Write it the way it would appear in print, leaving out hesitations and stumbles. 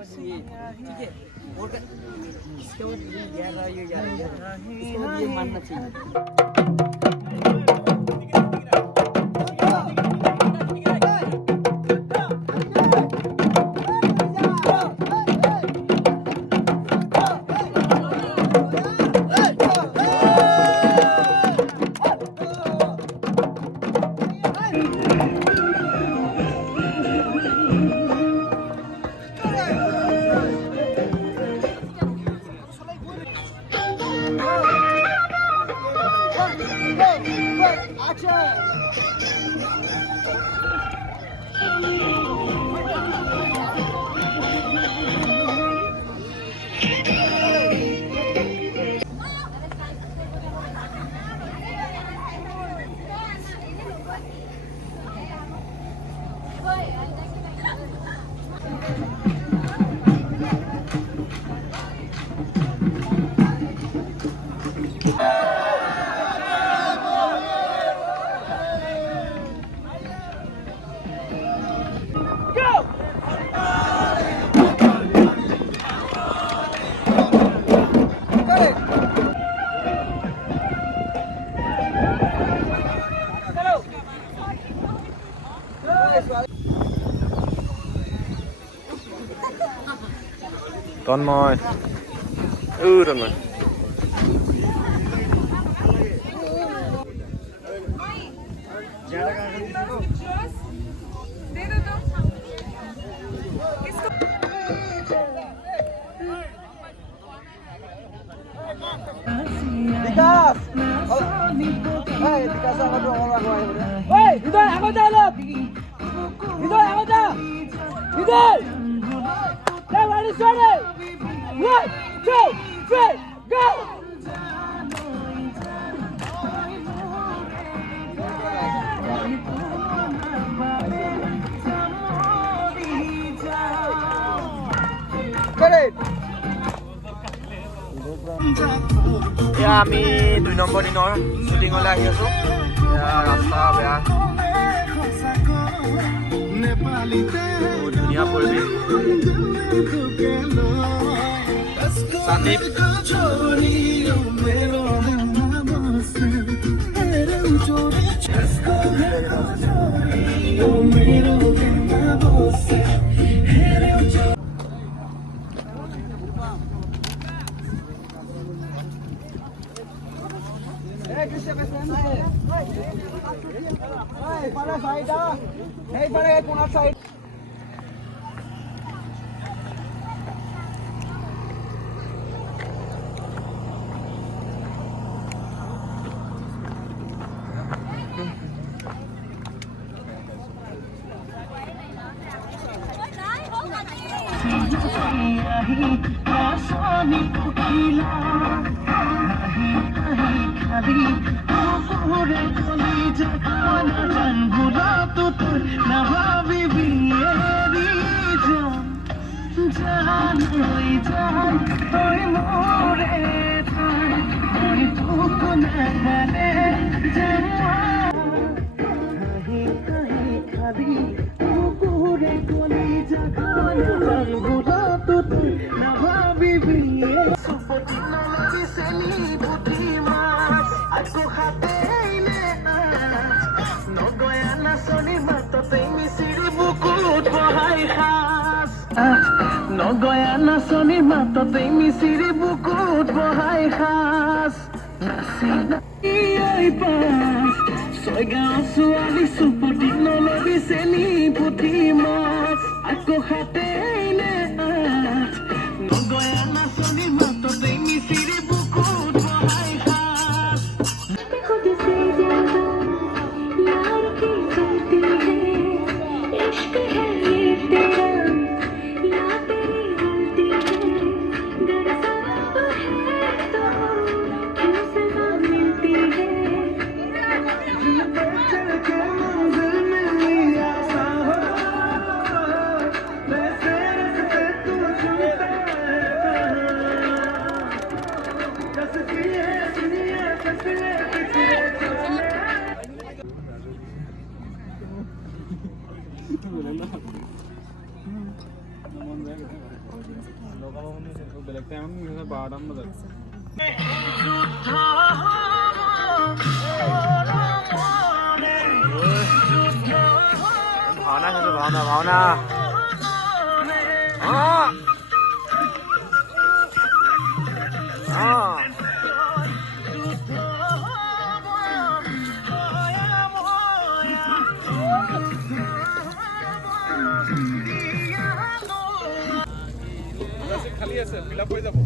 ठीक है और इसके बाद ये 11 ये 11 इसके बाद ये मानना चाहिए তন্ময় তন্ময় विकास ए विकास आगो orang lain oi Hidal आगो जा लो Hidal आगो जा Hidal Now ready started 1 2 3 go Get it এয়া আমি 2 নম্বৰ দিনৰ শ্বুটিঙলৈ আহি আছো এয়া ৰাস্তা বেয়া বহুত ধুনীয়া পৰিৱেশ Sandeep pada side dah. Hey pada corner side. Nogoya nasoni mato te misiri bukut bohai khas nasina iai pas soy gasu ali super technology seni puti mas ako khate ine nogoya nasoni mato te misiri bukut bohai khas खुद से ज्यादा यार की चलती है इश्क है ये तेरा या तेरी गलती है दरअसल तो है तो क्यों सजा मिलती है বেলেগ টাইমত 12টামান বজাত ভাওনা চাইছো ভাওনা ভাওনা খালী আছে ফিল আপ হৈ যাব